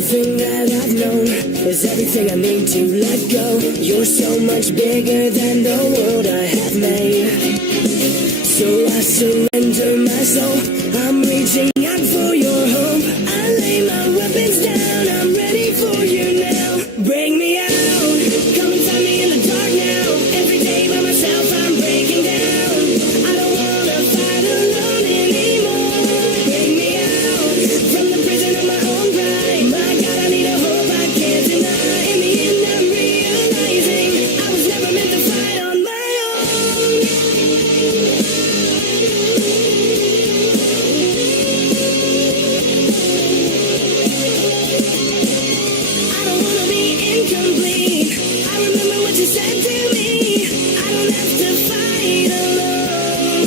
little thing that I've known is everything I need to let go. You're so much bigger than the world I have made. So I surrender my soul. I'm reaching out for your hope. I lay my weapons down. I'm ready for you now. Bring me out. Come and find me in the dark now. Every day by myself I'm breaking down. I don't wanna fight alone anymore. Bring me out from the prison of my own pride. My God, I need a hope I can't deny. In the end I'm realizing I was never meant to fight on my own. I don't wanna be incomplete. I remember what you said to me. I don't have to fight alone.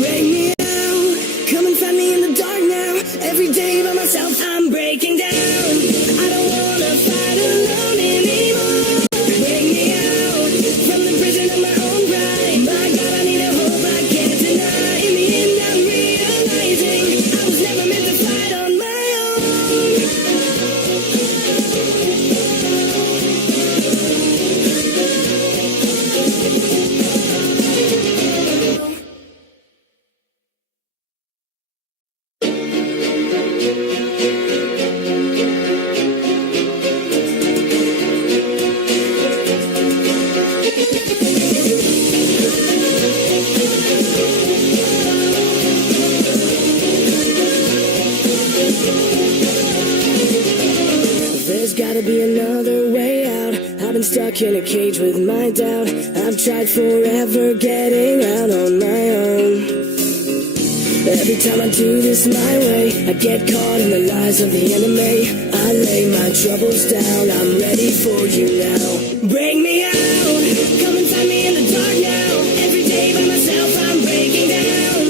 Bring me out. Come and find me in the dark now. Every day by myself I'm breaking down. I don't wanna fight alone anymore. Bring me out from the prison of my own pride. My God, I need a hope I can't deny. In the end I'm realizing I was never meant to fight on my own. There's gotta be another way out. I've been stuck in a cage with my doubt. I've tried forever getting out on my own. Every time I do this my way, I get caught in the lies of the enemy. I lay my troubles down. I'm ready for you now. Bring me out. Come and find me in the dark now. Every day by myself I'm breaking down.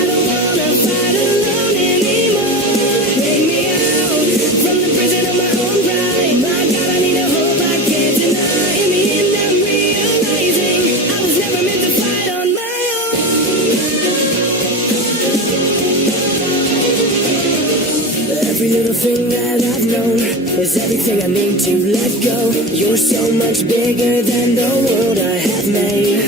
I don't wanna fight alone anymore. Bring me out from the prison of my own pride. My God, I need a hope I can't deny. In the end I'm realizing I was never meant to fight on my own. Every little thing that I've known is everything I need to let go. You're so much bigger than the world I have made.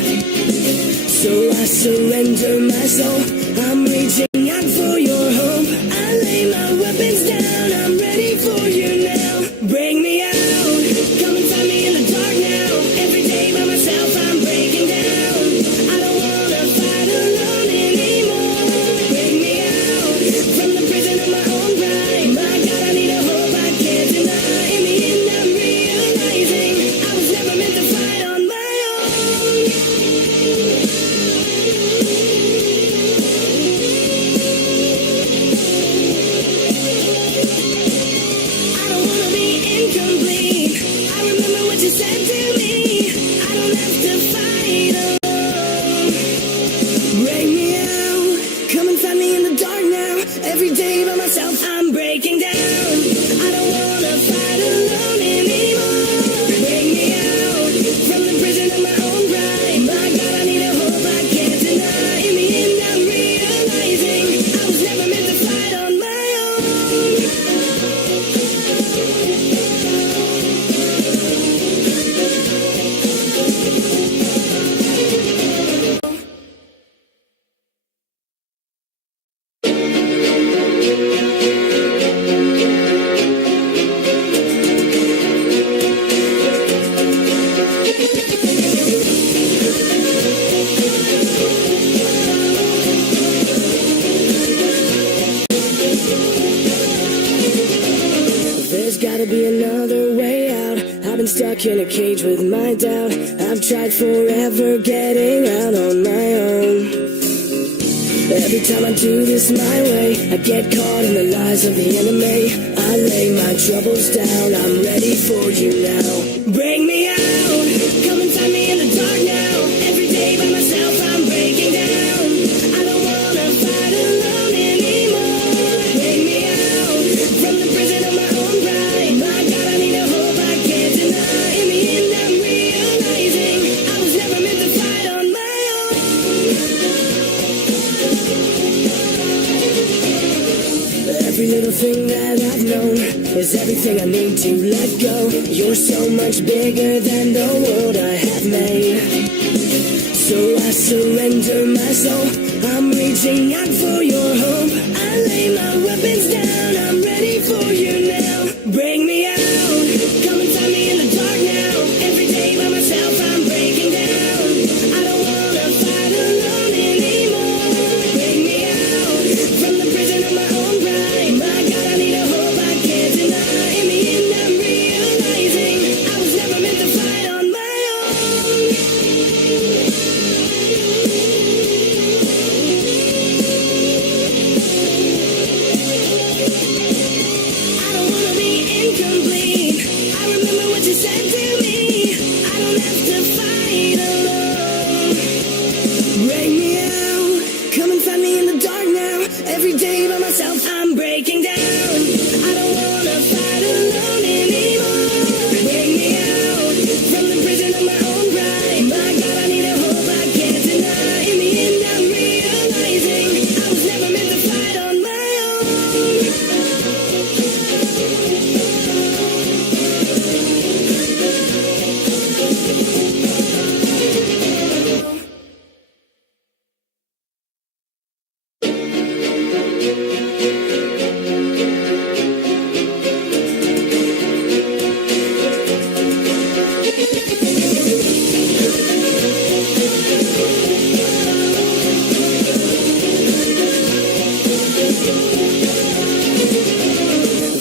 So I surrender my soul. I'm reaching out for your hope. I lay my weapons down. I'm ready for you now. Bring me out. Come and find me in the dark now. Every day by myself I'm breaking down. I don't wanna fight alone anymore. Bring me out from the prison of my own pride. My God, I need a hope I can't deny. In the end I'm realizing I was never meant to fight on my own. I don't wanna be incomplete. I remember what you said to me. I don't have to fight alone. Bring me out. Come and find me in the dark now. Every day by myself I'm breaking down. I don't wanna fight alone anymore. Bring me out from the prison of my own pride. My God, I need a hope I can't deny. In the end I'm realizing I was never meant to fight on my own. There's gotta be another way out. I've been stuck in a cage with my doubt. I've tried forever getting out on my own. Every time I do this my way, I get caught in the lies of the enemy. I lay my troubles down. I'm ready for you now. Bring me out. Come and find me in the dark now. Every day by myself I'm breaking down. I don't wanna fight alone anymore. Bring me out from the prison of my own pride. My God, I need a hope I can't deny. In the end I'm realizing I was never meant to fight on my own. Every little little thing that I've known is everything I need to let go. You're so much bigger than the world I have made. So I surrender my soul. I'm reaching out for your hope. I lay my weapons down. I'm ready for you now. Bring me out. Come and find me in the dark now. Every day by myself I'm breaking down. I don't wanna fight alone anymore. Bring me out from the prison of my own pride. My God, I need a hope I can't deny. In the end I'm realizing I was never meant to fight on my own. I don't wanna be incomplete. I remember what you said to me. I don't have to fight alone. Bring me out. Come and find me in the dark now. Every day by myself I'm breaking down. I don't wanna fight alone anymore. Bring me out from the prison of my own pride. My God, I need a hope I can't deny. In the end I'm realizing I was never meant to fight on my own.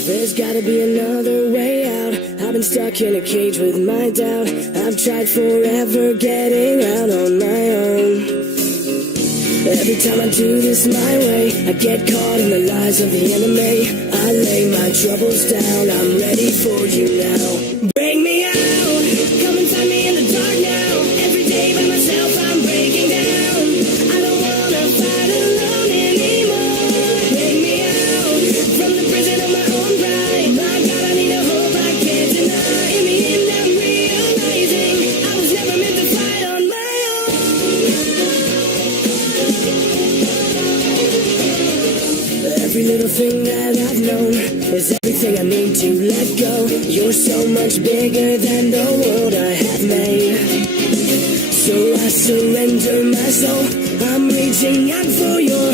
There's gotta be another way out. I've been stuck in a cage with my doubt. I've tried forever getting out on my own. Every time I do this my way, I get caught in the lies of the enemy. I lay my troubles down. I'm ready for you now. Bring me out. Come and find me in the dark now. Every day by myself I'm breaking down. I don't wanna fight alone anymore. Bring me out from the prison of my own pride. My God, I need a hope I can't deny. In the end I'm realizing I was never meant to fight on my own. Every little thing that I've known is everything I need to let go. You're so much bigger than the world I have made. So I surrender my soul. I'm reaching out for your